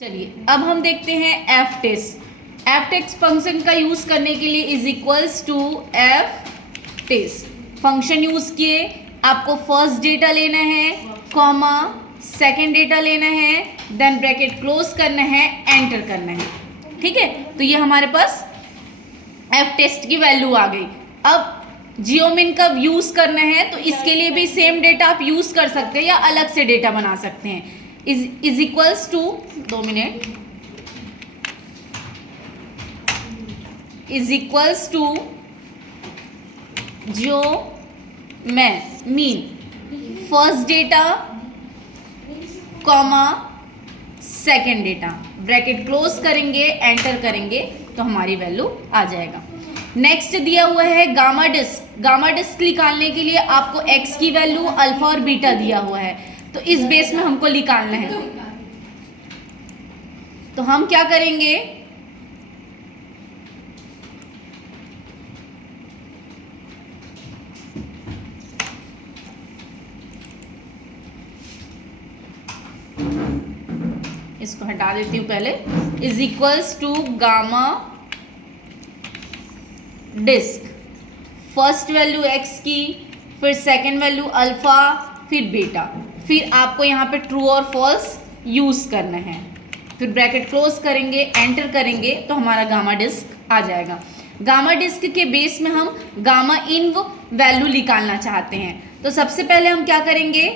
चलिए अब हम देखते हैं F test. F test function का यूज करने के लिए is equals to F test function use किए। आपको फर्स्ट डेटा लेना है, कॉमा सेकेंड डेटा लेना है, देन ब्रैकेट क्लोज करना है, एंटर करना है। ठीक है, तो ये हमारे पास एफ टेस्ट की वैल्यू आ गई। अब जियोमिन का यूज करना है तो इसके लिए भी सेम डेटा आप यूज कर सकते हैं या अलग से डेटा बना सकते हैं। Is equals to 2 minute is equals to जो मैं mean first data comma second data, bracket close करेंगे, एंटर करेंगे तो हमारी वैल्यू आ जाएगा। नेक्स्ट दिया हुआ है गामा डिस्क। गामा डिस्क निकालने के लिए आपको एक्स की वैल्यू, अल्फा और बीटा दिया हुआ है, तो इस बेस में हमको निकालना है। तो हम क्या करेंगे, इसको हटा देती हूं पहले। Is equals to gamma disc, first value x की, फिर सेकेंड वैल्यू अल्फा, फिर बीटा, फिर आपको यहाँ पे ट्रू और फॉल्स यूज करना है, फिर ब्रैकेट क्लोज करेंगे, एंटर करेंगे तो हमारा गामा डिस्क आ जाएगा। गामा डिस्क के बेस में हम गामा इन वैल्यू निकालना चाहते हैं, तो सबसे पहले हम क्या करेंगे,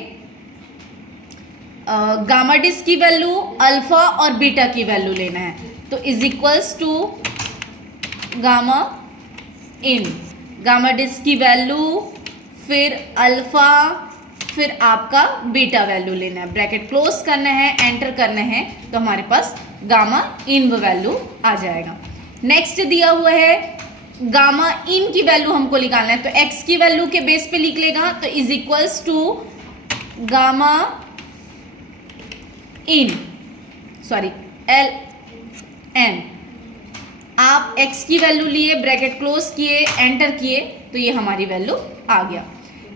गामा डिस्क की वैल्यू, अल्फा और बीटा की वैल्यू लेना है। तो is equals to gamma in, gamma disc की वैल्यू, फिर अल्फा, फिर आपका बीटा वैल्यू लेना है, ब्रैकेट क्लोज करना है, एंटर करना है तो हमारे पास गामा इन वैल्यू आ जाएगा। नेक्स्ट दिया हुआ है गामा इन की वैल्यू हमको निकालना है, तो एक्स की वैल्यू के बेस पे लिख लेगा, तो is equals to gamma in, sorry L N, आप x की वैल्यू लिए, ब्रैकेट क्लोज किए, एंटर किए तो ये हमारी वैल्यू आ गया।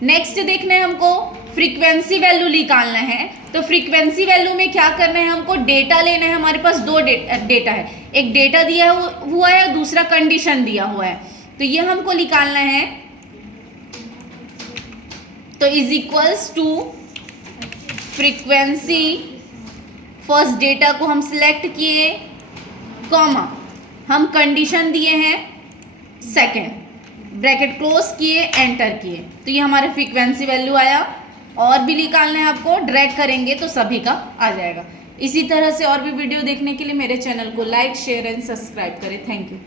नेक्स्ट देखना है हमको फ्रीक्वेंसी वैल्यू निकालना है, तो फ्रीक्वेंसी वैल्यू में क्या करना है, हमको डेटा लेना है। हमारे पास दो डेटा है, एक डेटा दिया हुआ है, दूसरा कंडीशन दिया हुआ है, तो ये हमको निकालना है। तो is equals to frequency, first data को हम सिलेक्ट किए, कॉमा हम कंडीशन दिए हैं सेकेंड, ब्रैकेट क्लोज किए, एंटर किए तो ये हमारा फ्रीक्वेंसी वैल्यू आया। और भी निकालना है आपको, ड्रैग करेंगे तो सभी का आ जाएगा। इसी तरह से और भी वीडियो देखने के लिए मेरे चैनल को लाइक, शेयर एंड सब्सक्राइब करें। Thank you.